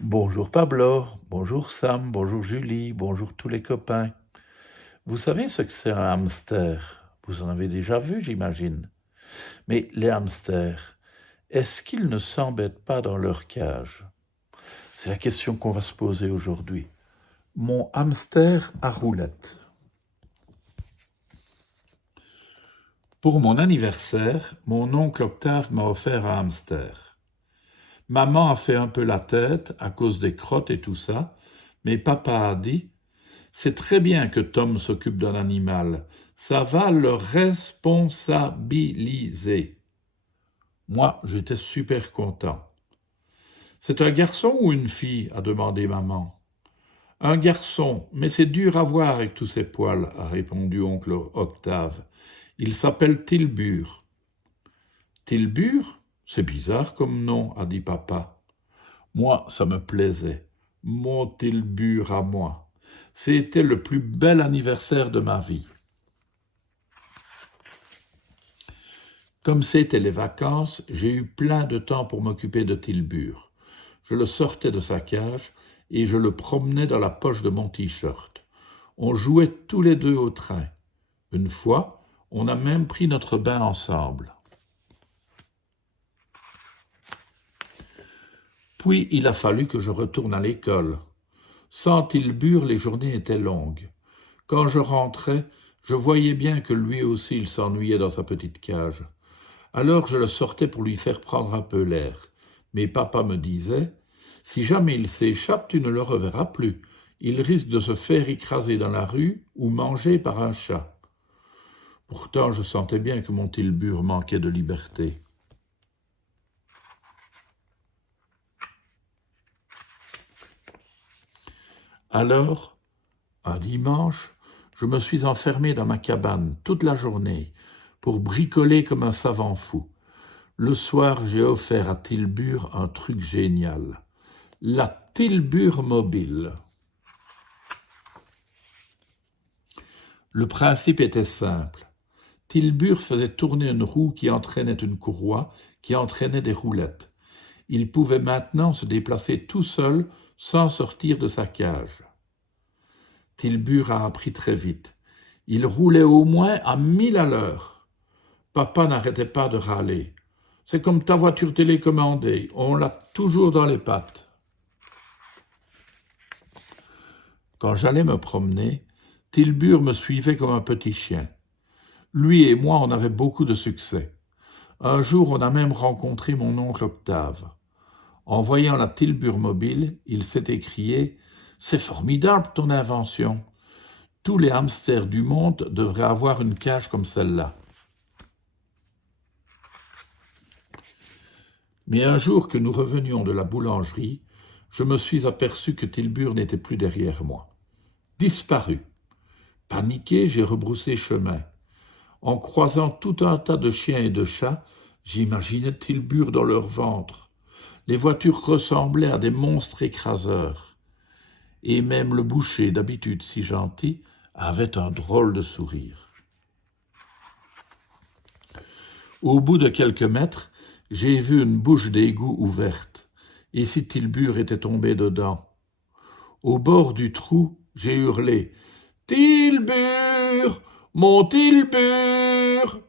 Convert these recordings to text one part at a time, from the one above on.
Bonjour Pablo, bonjour Sam, bonjour Julie, bonjour tous les copains. Vous savez ce que c'est un hamster? Vous en avez déjà vu, j'imagine. Mais les hamsters, est-ce qu'ils ne s'embêtent pas dans leur cage? C'est la question qu'on va se poser aujourd'hui. Mon hamster à roulettes. Pour mon anniversaire, mon oncle Octave m'a offert un hamster. Maman a fait un peu la tête à cause des crottes et tout ça, mais papa a dit: c'est très bien que Tom s'occupe d'un animal. Ça va le responsabiliser. Moi, j'étais super content. C'est un garçon ou une fille? A demandé maman. Un garçon, mais c'est dur à voir avec tous ses poils, a répondu oncle Octave. Il s'appelle Tilbur. Tilbur? C'est bizarre comme nom, a dit papa. Moi, ça me plaisait. Mon Tilbur à moi. C'était le plus bel anniversaire de ma vie. Comme c'était les vacances, j'ai eu plein de temps pour m'occuper de Tilbur. Je le sortais de sa cage et je le promenais dans la poche de mon t-shirt. On jouait tous les deux au train. Une fois, on a même pris notre bain ensemble. Puis il a fallu que je retourne à l'école. Sans Tilbur, les journées étaient longues. Quand je rentrais, je voyais bien que lui aussi il s'ennuyait dans sa petite cage. Alors je le sortais pour lui faire prendre un peu l'air. Mais papa me disait: si jamais il s'échappe, tu ne le reverras plus. Il risque de se faire écraser dans la rue ou manger par un chat. Pourtant, je sentais bien que mon Tilbur manquait de liberté. Alors, un dimanche, je me suis enfermé dans ma cabane toute la journée pour bricoler comme un savant fou. Le soir, j'ai offert à Tilbur un truc génial. La Tilbur mobile. Le principe était simple. Tilbur faisait tourner une roue qui entraînait une courroie, qui entraînait des roulettes. Il pouvait maintenant se déplacer tout seul sans sortir de sa cage. Tilbur a appris très vite. Il roulait au moins à 1000 à l'heure. Papa n'arrêtait pas de râler. C'est comme ta voiture télécommandée, on l'a toujours dans les pattes. Quand j'allais me promener, Tilbur me suivait comme un petit chien. Lui et moi, on avait beaucoup de succès. Un jour, on a même rencontré mon oncle Octave. En voyant la Tilbur mobile, il s'est écrié: c'est formidable ton invention. Tous les hamsters du monde devraient avoir une cage comme celle-là. Mais un jour que nous revenions de la boulangerie, je me suis aperçu que Tilbur n'était plus derrière moi. Disparu. Paniqué, j'ai rebroussé chemin. En croisant tout un tas de chiens et de chats, j'imaginais Tilbur dans leur ventre. Les voitures ressemblaient à des monstres écraseurs. Et même le boucher, d'habitude si gentil, avait un drôle de sourire. Au bout de quelques mètres, j'ai vu une bouche d'égout ouverte. Et si Tilbur était tombé dedans? Au bord du trou, j'ai hurlé: Tilbur! Mon Tilbur!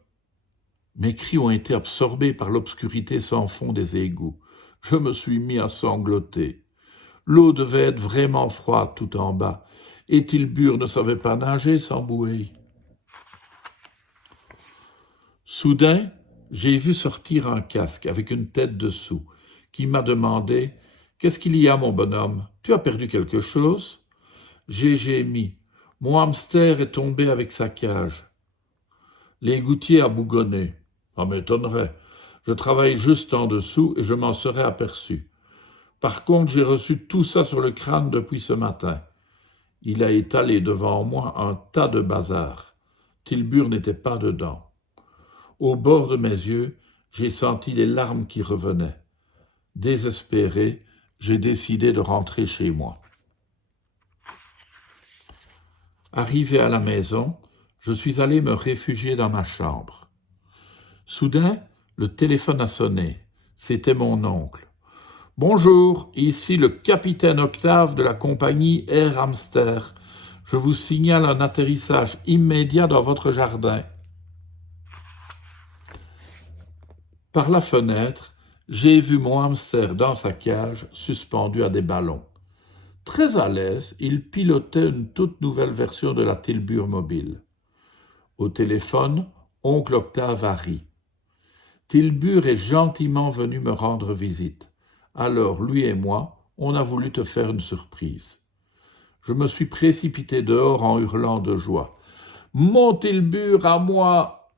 Mes cris ont été absorbés par l'obscurité sans fond des égouts. Je me suis mis à sangloter. L'eau devait être vraiment froide tout en bas, et Tilbur ne savait pas nager sans bouée. Soudain, j'ai vu sortir un casque avec une tête dessous, qui m'a demandé: qu'est-ce qu'il y a, mon bonhomme? Tu as perdu quelque chose? J'ai gémi. Mon hamster est tombé avec sa cage. L'égoutier a bougonné. Ça m'étonnerait. Je travaille juste en dessous et je m'en serais aperçu. Par contre, j'ai reçu tout ça sur le crâne depuis ce matin. Il a étalé devant moi un tas de bazar. Tilbur n'était pas dedans. Au bord de mes yeux, j'ai senti les larmes qui revenaient. Désespéré, j'ai décidé de rentrer chez moi. Arrivé à la maison, je suis allé me réfugier dans ma chambre. Soudain, le téléphone a sonné. C'était mon oncle. Bonjour, ici le capitaine Octave de la compagnie Air Hamster. Je vous signale un atterrissage immédiat dans votre jardin. Par la fenêtre, j'ai vu mon hamster dans sa cage, suspendu à des ballons. Très à l'aise, il pilotait une toute nouvelle version de la Tilburg mobile. Au téléphone, oncle Octave a ri. Tilburg est gentiment venu me rendre visite. Alors, lui et moi, on a voulu te faire une surprise. Je me suis précipité dehors en hurlant de joie. Mon Tilburg à moi!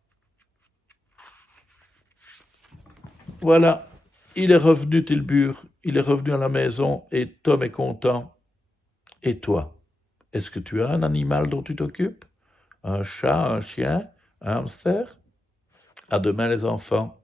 Voilà, il est revenu Tilburg, il est revenu à la maison et Tom est content. Et toi, est-ce que tu as un animal dont tu t'occupes? Un chat, un chien, un hamster? À demain les enfants.